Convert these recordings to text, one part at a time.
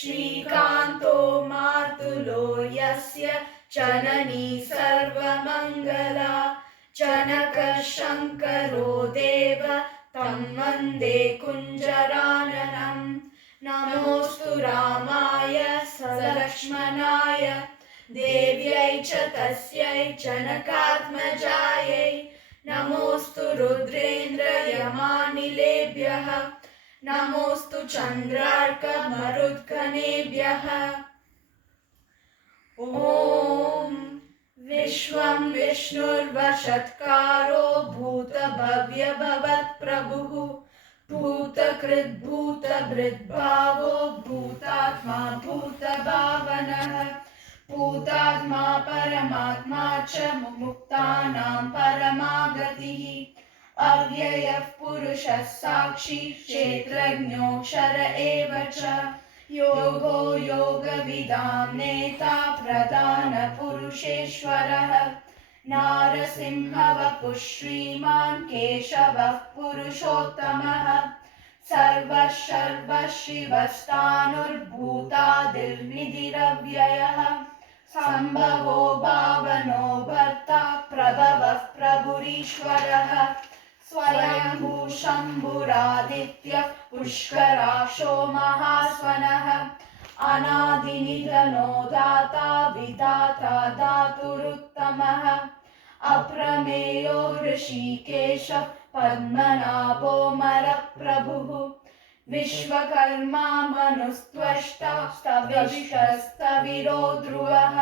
श्रीकान्तो मातुलो यस्य जननी सर्वमङ्गला जनकशङ्करो देव तं वन्दे कुञ्जराननम् नमोऽस्तु रामाय सलक्ष्मणाय देव्यै च तस्यै जनकात्मजायै नमोऽस्तु रुद्रेन्द्रयमानिलेभ्यः नमोऽस्तु चन्द्रार्कमरुद्गणेभ्यः। ॐ विश्वं विष्णुर्वषत्कारो भूतभव्यभवत्प्रभुः भूतकृद्भूतभृद्भावो भूतात्मा भूतभावनः भूतात्मा परमात्मा च मुक्तानां परमागतिः अव्ययः पुरुषः साक्षी क्षेत्रज्ञोऽक्षर एव च योगो योगविदां नेता प्रधानपुरुषेश्वरः नारसिंहवपुः श्रीमान् केशवः पुरुषोत्तमः सर्वः सर्वशिवस्तानुर्भूतादिर्निधिरव्ययः सम्भवो भावनो भर्ता प्रभवः प्रभुरीश्वरः स्वयंभू शम्भुरादित्यः पुष्कराक्षो महास्वनः अनादिनिधनो दाता विधाता धातुरुत्तमः अप्रमेयो ऋषिकेशः पद्मनाभो मरप्रभुः विश्वकर्मा मनुस्त्वष्टा स्तविष्टस्तविरो ध्रुवः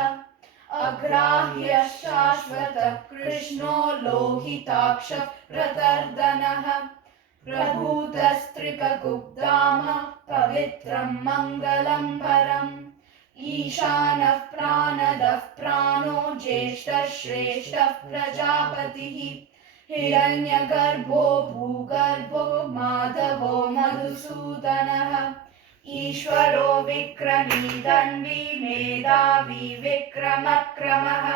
अग्राह्य शाश्वतः कृष्णो लोहिताक्षः प्रतर्दनः प्रभूतस्त्रिककुब्धाम पवित्रं मङ्गलं परम् ईशानः प्राणदः प्राणो ज्येष्ठः श्रेष्ठः प्रजापतिः हिरण्यगर्भो भूगर्भो माधवो मधुसूदनः ईश्वरो विक्रमी धन्वी मेधावी विक्रमक्रमः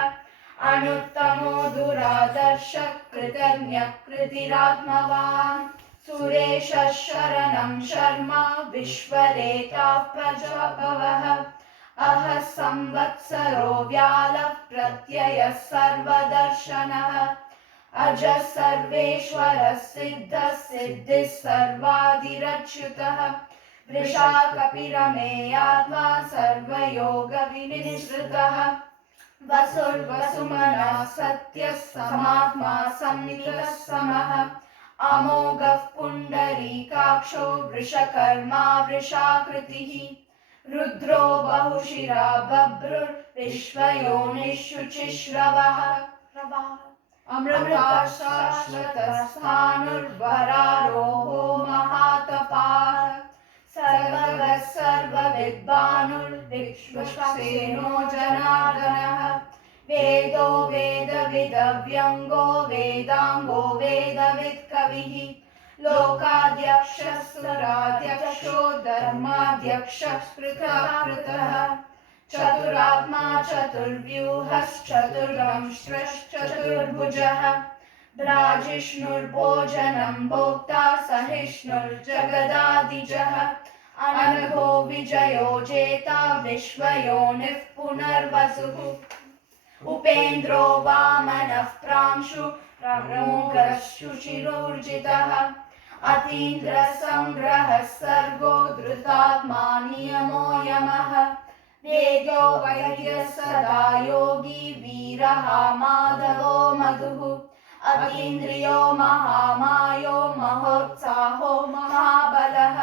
अनुत्तमो दुरादर्शः कृतज्ञः कृतिरात्मवान् सुरेशः शरणं शर्मा विश्वरेता प्रजापवः अहः संवत्सरो व्यालः प्रत्ययः सर्वदर्शनः अजः सर्वेश्वरः सिद्धः सिद्धिः सर्वादिरच्युतः वृषाकपिरमेयात्मा सर्वयोगविनिसृतः वसुर्वसुमनः सत्यः समात्मा संनितः समः अमोघः पुण्डरीकाक्षो वृषकर्मा वृषाकृतिः रुद्रो बहुशिरा बभ्रुर्विश्वयोनिषुचिश्रवः अमृताशाश्वतस्थाणुर्वरारोहो महातपाः सर्वगः सर्वविद्वानुर्विश्वसेनो जनार्दनः वेदो वेदविदव्यङ्गो वेदाङ्गो वेदवित्कविः लोकाध्यक्षः सुराध्यक्षो धर्माध्यक्षः कृतः चतुरात्मा चतुर्व्यूहश्चतुर्दंष्ट्रश्चतुर्भुजः भ्राजिष्णुर्भोजनं भोक्ता सहिष्णुर्जगदादिजः अनघो विजयो जेता विश्वयोनिः पुनर्वसुः उपेन्द्रो वामनः प्रांशु प्रमोघः शुचिरोर्जितः अतीन्द्रः संग्रहः सर्गो धृतात्मा नियमो यमः वेदो वैद्यः सदा योगी वीरः माधवो मधुः अतीन्द्रियो महामायो महोत्साहो महाबलः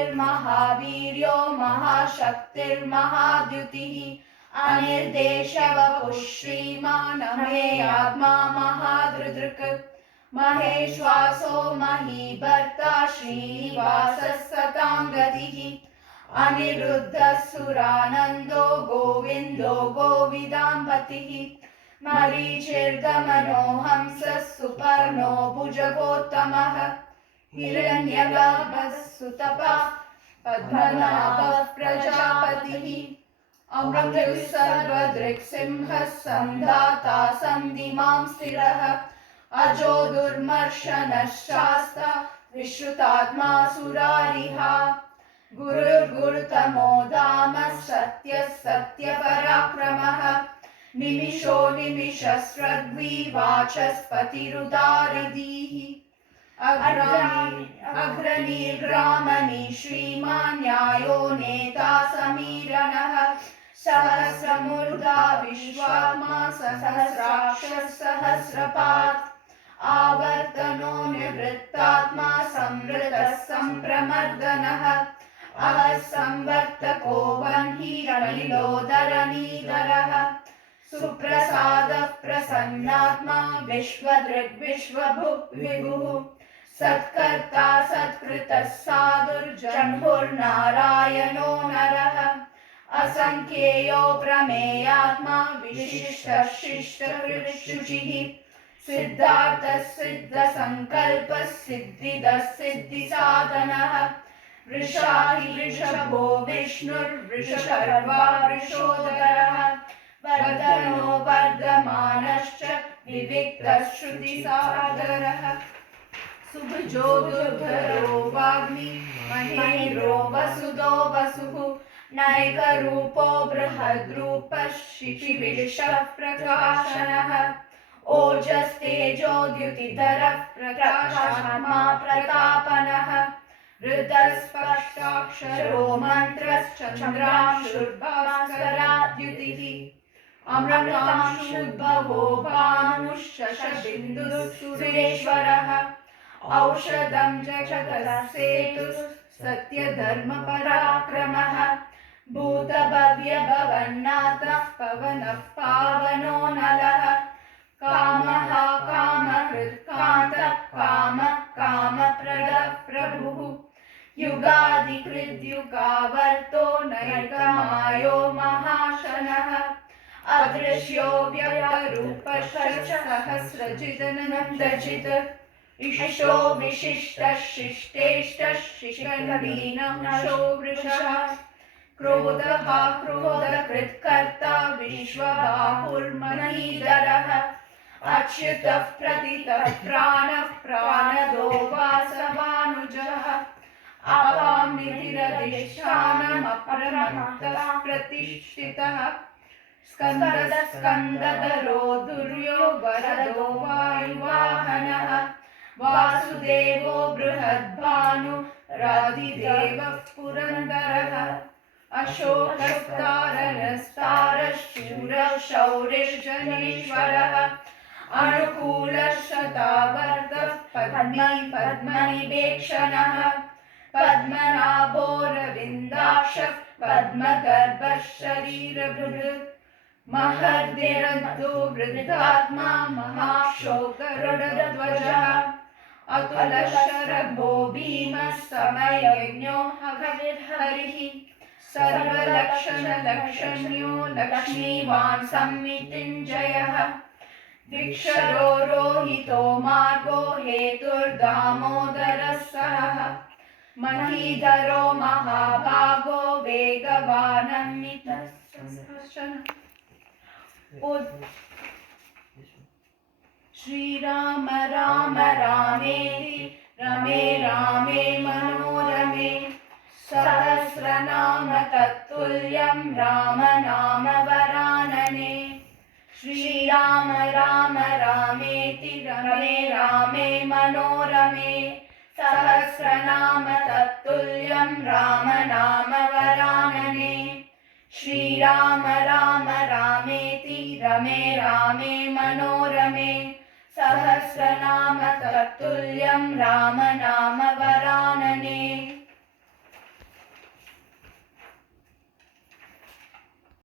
महाबुद्धिर्महावीर्यो महाशक्तिर्महाद्युतिः अनिर्देशवपुः श्रीमान् अमेयात्मा महादृदृक् महेश्वासो महीभर्ता श्रीनिवासः सतां गतिः अनिरुद्धः सुरानन्दो गोविन्दो गोविदाम्पतिः मरीचिर्दमनो हंसः सुपर्णो भुजगोत्तमः हिरण्यगर्भः सुतपः पद्मनाभः प्रजापतिः अमृतः सर्वदृक्सिंहः सन्धाता सन्धिमां स्थिरः अजो दुर्मर्शनः शास्ता विश्रुतात्मा सुरारिः गुरुर्गुरुरात्मेति सत्यः सत्यपराक्रमः निमिषो निमिषस्रग्वी वाचस्पतिरुदारधीः अग्रनीर्ग्रामणी श्रीमान् न्यायो नेता समीरणः सहस्रमूर्धा विश्वात्मा सहस्राक्षः सहस्रपात् आवर्तनो निवृत्तात्मा संवृतः संप्रमर्दनः अहः संवर्तको वह्निरनिलोदरनीधरः सुप्रसादः प्रसन्नात्मा विश्वदृग्विश्वभुक् विभुः सत्कर्ता सत्कृतः साधुर्जह्नुर्नारायणो नरः असंख्येयो प्रमेयात्मा विशिष्टः शिष्टहृत्शुचिः सिद्धार्थः सिद्धसंकल्पः सिद्धिदः सिद्धिसाधनः वृषाहि वृषभो विष्णुर्वृषपर्वा वृषोदरः वर्धनो वर्धमानश्च विविक्तः श्रुतिसागरः सुभुजो दुर्धरो वाग्मी महेन्द्रो वसुदो वसुः नैकरूपो बृहद्रूपः शिशिविषः प्रकाशनः ओजस्तेजोद्युतिधरः प्रकाशात्मा प्रतापनः हृदस्पष्टाक्षरो मन्त्रश्चन्द्रांशुर्भास्कराद्युतिः अमृतांशुद्भवो भानुश्शशबिन्दुः सुरेश्वरः औषधं जगतसेतुः सत्यधर्मपराक्रमः भूतभव्यभवन्नाथः पवनः पावनो नलः कामः कामहृत्कान्तः कामः कामप्रदः प्रभुः युगादिकृद्युगावर्तो नैकमायो महाशनः अदृश्यो व्यक्तरूपश्च सहस्रजिदनन्दजित् इष्टो विशिष्टः शिष्टेष्टः शिखण्डीनशो वृषः क्रोधः क्रोधकृत्कर्ता विश्वबाहुर्महीधरः अच्युतः प्रतितः प्राणः प्राणदो वासवानुजः अपां निधिरधिष्ठानमप्रमत्तः प्रतिष्ठितः स्कन्दः स्कन्दधरो दुर्यो वरदो वायुवाहनः वासुदेवो बृहद्भानु राधिदेवः पुरन्दरः अशोकस्तारनस्तारः शूरः शौरिर्जनेश्वरः अनुकूलः शतावर्तः पद्मी पद्मनिवेक्षणः पद्मनाभोरविन्दाक्षः पद्मगर्भः शरीरभृत् महर्दिरन्तो वृद्धात्मा महाशोकरुडध्वजः अतुलः शरभो भीमः समयज्ञो हविर्हरिः सर्वलक्षणलक्षण्यो लक्ष्मीवान् संमितिञ्जयः दिक्षरो रोहितो मार्गो हेतुर्दामोदरः सहः महीधरो महाभागो वेगवानमितः श्रीराम राम रामेति रमे रामे मनोरमे सहस्रनाम तत्तुल्यं राम नाम वरानने श्रीराम राम रामेति रमे रामे मनोरमे सहस्रनाम तत्तुल्यं राम नाम वरानने श्रीराम राम रामेति रमे रामे मनोरमे सहस्रनाम तत्तुल्यं राम नाम वरानने।